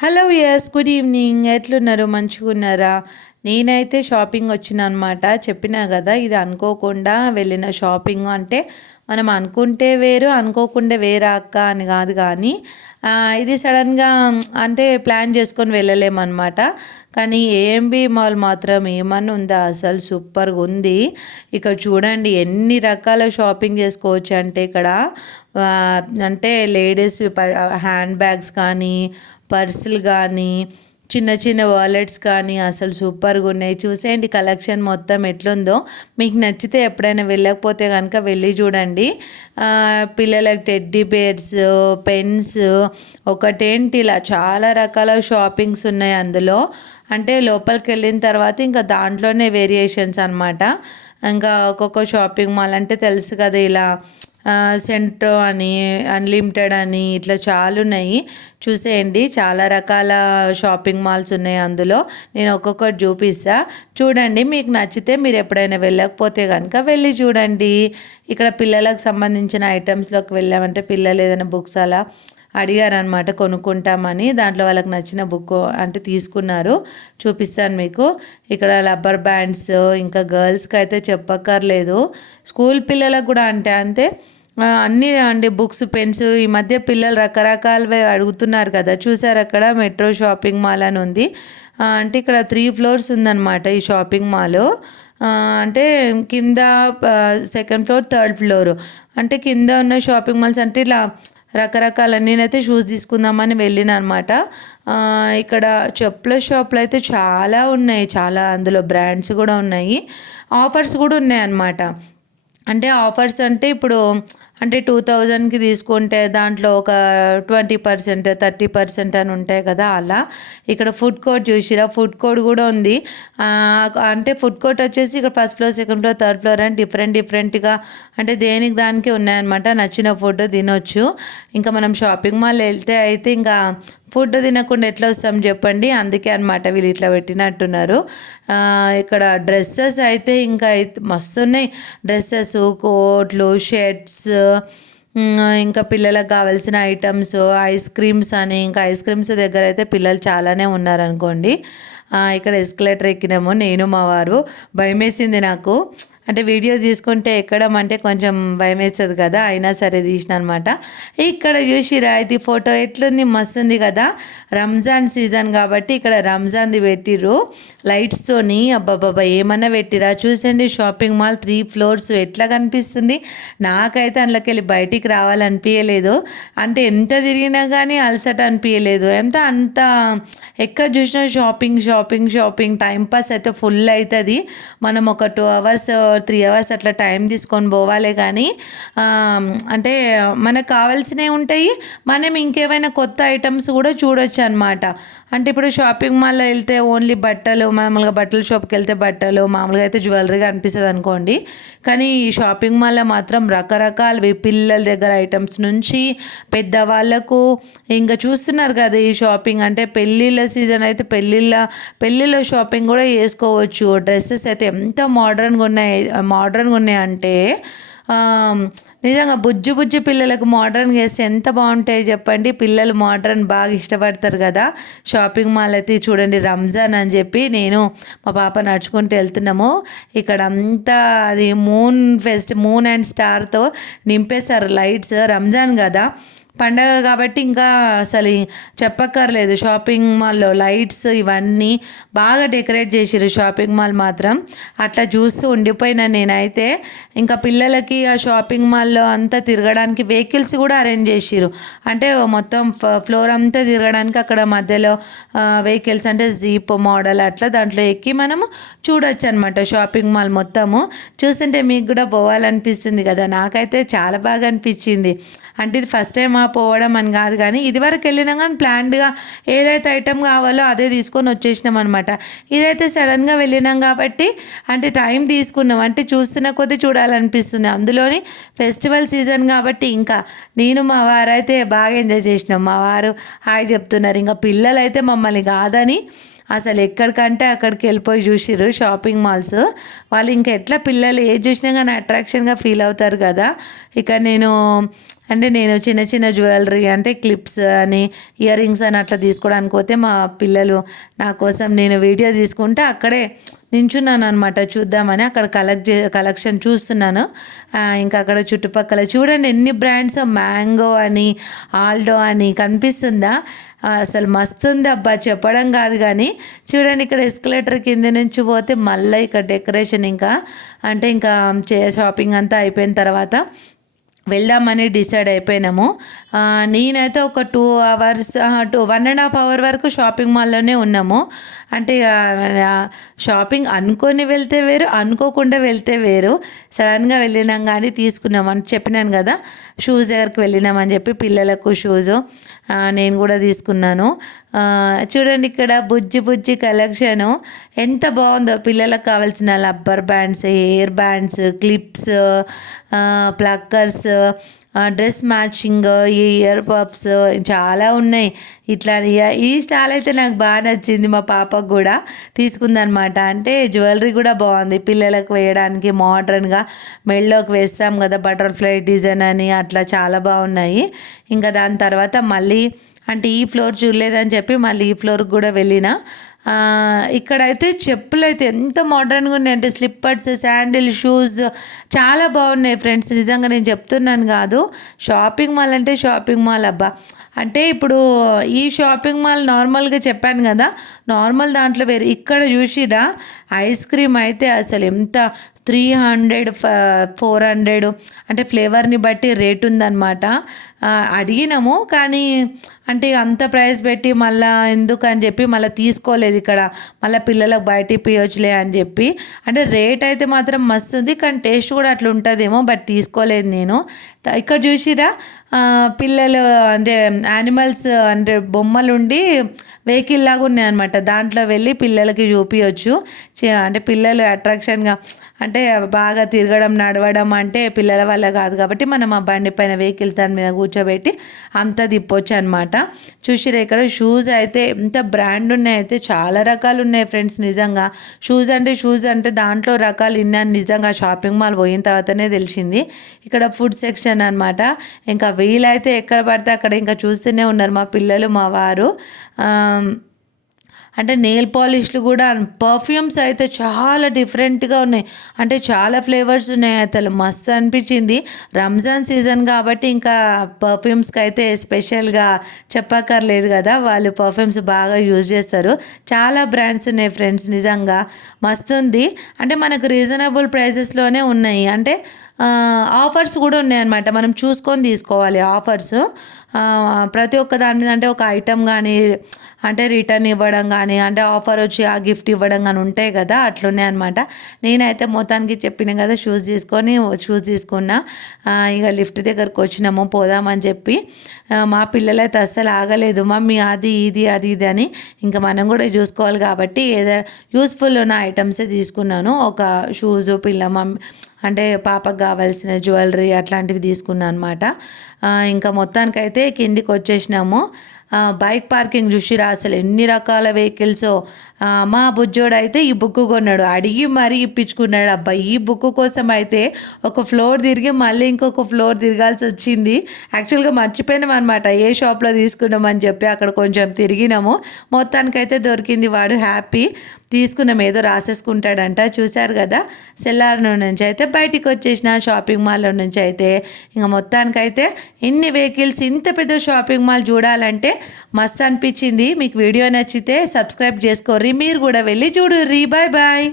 Hello yes good evening. ఎట్లున్నారు? మంచిగున్నారా? నేనైతే shopping వచ్చిన అనమాట. చెప్పినా కదా, ఇది అనుకోకుండా వెళ్ళిన షాపింగ్. అంటే మనం అనుకుంటే వేరు, అనుకోకుండా వేరా అక్క అని కాదు, కానీ ఇది సడన్గా అంటే ప్లాన్ చేసుకొని వెళ్ళలేమన్నమాట. కానీ ఏఎంబి మాల్ మాత్రం ఏమన్నా ఉందా, అసలు సూపర్గా ఉంది. ఇక్కడ చూడండి ఎన్ని రకాల షాపింగ్ చేసుకోవచ్చు అంటే ఇక్కడ అంటే లేడీస్ హ్యాండ్ బ్యాగ్స్ కానీ, పర్సులు కానీ, చిన్న చిన్న వాలెట్స్ కానీ అసలు సూపర్గా ఉన్నాయి. చూసేయండి కలెక్షన్ మొత్తం ఎట్లుందో. మీకు నచ్చితే ఎప్పుడైనా వెళ్ళకపోతే కనుక వెళ్ళి చూడండి. పిల్లలకి టెడ్డీ బేర్స్, పెన్స్, ఒకటేంటి ఇలా చాలా రకాల షాపింగ్స్ ఉన్నాయి అందులో. అంటే లోపలికి వెళ్ళిన తర్వాత ఇంకా దాంట్లోనే వేరియేషన్స్ అనమాట. ఇంకా ఒక్కొక్క షాపింగ్ మాల్ అంటే తెలుసు కదా, ఇలా సెంట్రో అని, అన్లిమిటెడ్ అని, ఇట్లా చాలా ఉన్నాయి. చూసేయండి చాలా రకాల షాపింగ్ మాల్స్ ఉన్నాయి అందులో. నేను ఒక్కొక్కటి చూపిస్తా, చూడండి. మీకు నచ్చితే మీరు ఎప్పుడైనా వెళ్ళకపోతే కనుక వెళ్ళి చూడండి. ఇక్కడ పిల్లలకు సంబంధించిన ఐటమ్స్లోకి వెళ్ళామంటే పిల్లలు ఏదైనా బుక్స్ అలా అడిగారనమాట కొనుక్కుంటామని. దాంట్లో వాళ్ళకి నచ్చిన బుక్ అంటే తీసుకున్నారు. చూపిస్తాను మీకు. ఇక్కడ రబ్బర్ బ్యాండ్స్, ఇంకా గర్ల్స్కి అయితే చెప్పక్కర్లేదు, స్కూల్ పిల్లలకు కూడా అంటే అంతే అన్నీ అండి. Books, pens. ఈ మధ్య పిల్లలు రకరకాలవే అడుగుతున్నారు కదా. చూసారు అక్కడ మెట్రో షాపింగ్ మాల్ అని ఉంది. అంటే ఇక్కడ 3 ఫ్లోర్స్ ఉందన్నమాట ఈ షాపింగ్ మాల్. అంటే కింద సెకండ్ ఫ్లోర్, థర్డ్ ఫ్లోర్. అంటే కింద ఉన్న షాపింగ్ మాల్స్ అంటే ఇలా రకరకాల. నేనైతే షూస్ తీసుకుందామని వెళ్ళిన అనమాట. ఇక్కడ చెప్పుల షాపులు అయితే చాలా ఉన్నాయి, చాలా. అందులో బ్రాండ్స్ కూడా ఉన్నాయి, ఆఫర్స్ కూడా ఉన్నాయి అన్నమాట. అంటే ఆఫర్స్ అంటే ఇప్పుడు అంటే 2000కి తీసుకుంటే దాంట్లో ఒక 20%, 30% అని ఉంటాయి కదా, అలా. ఇక్కడ ఫుడ్ కోర్ట్ చూసిరా, ఫుడ్ కోర్ట్ కూడా ఉంది. అంటే ఫుడ్ కోర్ట్ వచ్చేసి ఇక్కడ first floor, second floor, third floor అని డిఫరెంట్గా అంటే దేనికి దానికి ఉన్నాయన్నమాట. నచ్చిన ఫుడ్ తినొచ్చు. ఇంకా మనం షాపింగ్ మాల్ వెళ్తే అయితే ఇంకా ఫుడ్ తినకుండా ఎట్లా వస్తాం చెప్పండి. అందుకే అనమాట వీళ్ళు ఇట్లా పెట్టినట్టున్నారు. ఇక్కడ డ్రెస్సెస్ అయితే ఇంకా మస్తు ఉన్నాయి. డ్రెస్సెస్, కోట్లు, షర్ట్స్, ఇంకా పిల్లలకు కావాల్సిన ఐటమ్స్, ఐస్ క్రీమ్స్ అని. ఇంకా ఐస్ క్రీమ్స్ దగ్గర అయితే పిల్లలు చాలానే ఉన్నారనుకోండి. ఇక్కడ ఎస్కలేటర్ ఎక్కినాము నేను, మా వారు. భయమేసింది నాకు. అంటే వీడియో తీసుకుంటే ఎక్కడం అంటే కొంచెం భయం వేస్తుంది కదా, అయినా సరే తీసిన అనమాట. ఇక్కడ చూసిరా, ఇది ఫోటో ఎట్లుంది, మస్తు ఉంది కదా. రంజాన్ సీజన్ కాబట్టి ఇక్కడ రంజాన్ది పెట్టిర్రు లైట్స్తోని. అబ్బాబాబా ఏమన్నా పెట్టిరా. చూసండి షాపింగ్ మాల్ 3 ఫ్లోర్స్ ఎట్లా కనిపిస్తుంది. నాకైతే అందులోకి వెళ్ళి బయటికి రావాలనిపించలేదు. అంటే ఎంత తిరిగినా కానీ అలసట అనిపించలేదు. అంత ఎక్కడ చూసినా షాపింగ్ షాపింగ్ షాపింగ్. టైంపాస్ అయితే ఫుల్ అవుతుంది. మనం ఒక 2 అవర్స్, 3 అవర్స్ అట్లా టైం తీసుకొని పోవాలి. కానీ అంటే మనకు కావాల్సినవి ఉంటాయి, మనం ఇంకేమైనా కొత్త ఐటమ్స్ కూడా చూడొచ్చు అనమాట. అంటే ఇప్పుడు షాపింగ్ మాల్లో వెళ్తే ఓన్లీ బట్టలు, మామూలుగా బట్టల షాప్కి వెళ్తే బట్టలు, మామూలుగా అయితే జ్యువెలరీగా అనిపిస్తుంది అనుకోండి. కానీ ఈ షాపింగ్ మాల్లో మాత్రం రకరకాలవి, పిల్లల దగ్గర ఐటమ్స్ నుంచి పెద్దవాళ్ళకు. ఇంకా చూస్తున్నారు కదా ఈ షాపింగ్. అంటే పెళ్ళిళ్ళ సీజన్ అయితే పెళ్ళిళ్ళ షాపింగ్ కూడా చేసుకోవచ్చు. డ్రెస్సెస్ అయితే ఎంత మోడర్న్గా ఉన్నాయి అంటే నిజంగా బుజ్జి పిల్లలకు మోడర్న్ వేస్తే ఎంత బాగుంటాయి చెప్పండి. పిల్లలు మోడర్న్ బాగా ఇష్టపడతారు కదా. షాపింగ్ మాల్ అయితే చూడండి, రంజాన్ అని చెప్పి నేను మా పాప నడుచుకుంటూ వెళ్తున్నాము. ఇక్కడ అంతా అది మూన్ అండ్ స్టార్తో నింపేశారు లైట్స్. రంజాన్ కదా పండగ కాబట్టి ఇంకా అసలు చెప్పక్కర్లేదు. షాపింగ్ మాల్లో లైట్స్ ఇవన్నీ బాగా డెకరేట్ చేసిర్రు షాపింగ్ మాల్ మాత్రం. అట్లా చూస్తూ ఉండిపోయినా నేనైతే. ఇంకా పిల్లలకి ఆ షాపింగ్ మాల్లో అంతా తిరగడానికి వెహికల్స్ కూడా అరేంజ్ చేసిర్రు. అంటే మొత్తం ఫ్లోర్ అంతా తిరగడానికి అక్కడ మధ్యలో వెహికల్స్ అంటే జీప్ మోడల్ అట్లా దాంట్లో ఎక్కి మనము చూడొచ్చు అనమాట షాపింగ్ మాల్ మొత్తము. చూస్తుంటే మీకు కూడా పోవాలనిపిస్తుంది కదా. నాకైతే చాలా బాగా అనిపించింది. అంటే ఇది ఫస్ట్ టైం పోవడం అని కాదు, కానీ ఇదివరకు వెళ్ళినా కానీ ప్లాన్డ్గా ఏదైతే ఐటమ్ కావాలో అదే తీసుకొని వచ్చేసినాం అనమాట. ఇదైతే సడన్గా వెళ్ళినాం కాబట్టి అంటే టైం తీసుకున్నాం. అంటే చూస్తున్న కొద్దీ చూడాలనిపిస్తుంది. అందులోని ఫెస్టివల్ సీజన్ కాబట్టి ఇంకా నేను మా వారు అయితే బాగా ఎంజాయ్ చేసినాం. మా వారు హాయ్ చెప్తున్నారు. ఇంకా పిల్లలు అయితే మమ్మల్ని కాదని అసలు ఎక్కడికంటే అక్కడికి వెళ్ళిపోయి చూసిర్రు షాపింగ్ మాల్స్. వాళ్ళు ఇంకా ఎట్లా పిల్లలు ఏది చూసినా కానీ అట్రాక్షన్గా ఫీల్ అవుతారు కదా. ఇక నేను చిన్న చిన్న జ్యువెలరీ అంటే క్లిప్స్ అని ఇయర్ రింగ్స్ అని అట్లా తీసుకోవడానికి పోతే మా పిల్లలు నా కోసం నేను వీడియో తీసుకుంటే అక్కడే నించున్నాను అనమాట చూద్దామని. అక్కడ కలెక్షన్ చూస్తున్నాను. ఇంకా అక్కడ చుట్టుపక్కల చూడండి ఎన్ని బ్రాండ్స్, మ్యాంగో అని, ఆల్డో అని కనిపిస్తుందా. అసలు మస్తు ఉంది అబ్బా, చెప్పడం కాదు కానీ. చూడండి ఇక్కడ ఎస్కలేటర్ కింద నుంచి పోతే మళ్ళీ ఇక్కడ డెకరేషన్ ఇంకా షాపింగ్ అంతా అయిపోయిన తర్వాత వెళ్దామని డిసైడ్ అయిపోయినాము. నేనైతే ఒక 2 hours 1.5 hour వరకు షాపింగ్ మాల్లోనే ఉన్నాము. అంటే షాపింగ్ అనుకొని వెళ్తే వేరు, అనుకోకుండా వెళ్తే వేరు. సడన్గా వెళ్ళినాం కానీ తీసుకున్నాం అని చెప్పినాను కదా. షూస్ దగ్గరికి వెళ్ళినామని చెప్పి పిల్లలకు షూస్ నేను కూడా తీసుకున్నాను. చూడండి ఇక్కడ బుజ్జి బుజ్జి కలెక్షను ఎంత బాగుందో. పిల్లలకు కావాల్సిన rubber bands, hair bands, clips, pluckers, dress matching, ఈ ఇయర్ పప్స్ చాలా ఉన్నాయి. ఇట్లా ఈ స్టాల్ అయితే నాకు బాగా నచ్చింది. మా పాపకు కూడా తీసుకుందనమాట. అంటే జ్యువెలరీ కూడా బాగుంది పిల్లలకు వేయడానికి, మోడ్రన్గా మెళ్ళలోకి వేస్తాం కదా బటర్ఫ్లై డిజైన్ అని, అట్లా చాలా బాగున్నాయి. ఇంకా దాని తర్వాత మళ్ళీ అంటే ఈ ఫ్లోర్ చూడలేదని చెప్పి మళ్ళీ ఈ ఫ్లోర్కి కూడా వెళ్ళిన. ఇక్కడైతే చెప్పులు అయితే ఎంత మోడర్న్గా ఉన్నాయి అంటే స్లిప్పర్స్, శాండిల్, షూస్ చాలా బాగున్నాయి ఫ్రెండ్స్. నిజంగా నేను చెప్తున్నాను కాదు, షాపింగ్ మాల్ అంటే షాపింగ్ మాల్ అబ్బా. అంటే ఇప్పుడు ఈ షాపింగ్ మాల్ నార్మల్గా చెప్పాను కదా, నార్మల్ దాంట్లో వేరు. ఇక్కడ చూసిరా ఐస్ క్రీమ్ అయితే అసలు ఎంత 300, 400 అంటే ఫ్లేవర్ని బట్టి రేట్ ఉందన్నమాట. అడిగినాము కానీ అంటే అంత ప్రైస్ పెట్టి మళ్ళీ ఎందుకు అని చెప్పి మళ్ళీ తీసుకోలేదు. ఇక్కడ మళ్ళీ పిల్లలకు బయట ఇప్పించలే అని చెప్పి. అంటే రేట్ అయితే మాత్రం మస్తు ఉంది కానీ టేస్ట్ కూడా అట్లా ఉంటుందేమో, బట్ తీసుకోలేదు నేను. ఇక్కడ చూసిరా పిల్లలు అంటే యానిమల్స్ అంటే బొమ్మలు ఉండి వెహికల్ లాగా ఉన్నాయి అనమాట. దాంట్లో వెళ్ళి పిల్లలకి చూపించవచ్చు. అంటే పిల్లలు అట్రాక్షన్గా అంటే బాగా తిరగడం, నడవడం అంటే పిల్లల వల్ల కాదు కాబట్టి మనం ఆ బండి పైన వెహికల్ దాని మీద కూర్చోబెట్టి అంతా తిప్పొచ్చు అనమాట. చూసిరా ఇక్కడ షూస్ అయితే ఎంత బ్రాండ్ ఉన్నాయి, అయితే చాలా రకాలు ఉన్నాయి ఫ్రెండ్స్. నిజంగా షూస్ అంటే దాంట్లో రకాలు ఇన్నాను నిజంగా షాపింగ్ మాల్ పోయిన తర్వాతనే తెలిసింది. ఇక్కడ ఫుడ్ సెక్షన్ అనమాట. ఇంకా వీలైతే ఎక్కడ పడితే అక్కడ ఇంకా చూస్తూనే ఉన్నారు మా పిల్లలు, మా వారు. అంటే నెయిల్ పాలిష్లు కూడా, పర్ఫ్యూమ్స్ అయితే చాలా డిఫరెంట్గా ఉన్నాయి. అంటే చాలా ఫ్లేవర్స్ ఉన్నాయి. అసలు మస్తు అనిపించింది. రంజాన్ సీజన్ కాబట్టి ఇంకా పర్ఫ్యూమ్స్కి అయితే స్పెషల్గా చెప్పక్కర్లేదు కదా, వాళ్ళు పర్ఫ్యూమ్స్ బాగా యూజ్ చేస్తారు. చాలా బ్రాండ్స్ ఉన్నాయి ఫ్రెండ్స్. నిజంగా మస్తు ఉంది. అంటే మనకు రీజనబుల్ ప్రైసెస్లోనే ఉన్నాయి. అంటే ఆఫర్స్ కూడా ఉన్నాయన్నమాట. మనం చూసుకొని తీసుకోవాలి ఆఫర్స్. ప్రతి ఒక్క దాని మీద అంటే ఒక ఐటమ్ కానీ అంటే రిటర్న్ ఇవ్వడం కానీ అంటే ఆఫర్ వచ్చి ఆ గిఫ్ట్ ఇవ్వడం కానీ ఉంటాయి కదా, అట్లున్నాయి అనమాట. నేనైతే మొత్తానికి చెప్పిన కదా షూస్ తీసుకున్నా. ఇక లిఫ్ట్ దగ్గరకు వచ్చినాము పోదామని చెప్పి. మా పిల్లలైతే అస్సలు ఆగలేదు, మమ్మీ అది ఇది అని. ఇంకా మనం కూడా చూసుకోవాలి కాబట్టి ఏదైనా యూస్ఫుల్ ఉన్న ఐటమ్సే తీసుకున్నాను. ఒక షూజు అంటే పాపకు కావాల్సిన జ్యువెలరీ అట్లాంటివి తీసుకున్నాను అనమాట. ఇంకా మొత్తానికైతే కిందికి వచ్చేసినాము. బైక్ పార్కింగ్ చూసిరా అసలు ఎన్ని రకాల వెహికల్సో. మా బుజ్జోడు అయితే ఈ బుక్ కొన్నాడు, అడిగి మరీ ఇప్పించుకున్నాడు. అబ్బా ఈ బుక్ కోసం అయితే ఒక ఫ్లోర్ తిరిగి మళ్ళీ ఇంకొక ఫ్లోర్ తిరగాల్సి వచ్చింది. యాక్చువల్గా మర్చిపోయినాం అనమాట ఏ షాప్లో తీసుకున్నామని చెప్పి. అక్కడ కొంచెం తిరిగినాము, మొత్తానికైతే దొరికింది. వాడు హ్యాపీ, తీసుకున్నాం, ఏదో రాసేసుకుంటాడంట. చూశారు కదా, సెల్లార్ నుంచి అయితే బయటికి వచ్చేసిన షాపింగ్ మాల్లో నుంచి అయితే. ఇంకా మొత్తానికైతే ఇన్ని వెహికల్స్, ఇంత పెద్ద షాపింగ్ మాల్ చూడాలంటే మస్తు అనిపించింది. మీకు వీడియో నచ్చితే సబ్స్క్రైబ్ చేసుకోర్రి, మీరు కూడా వెళ్ళి చూడుర్రి. Bye bye.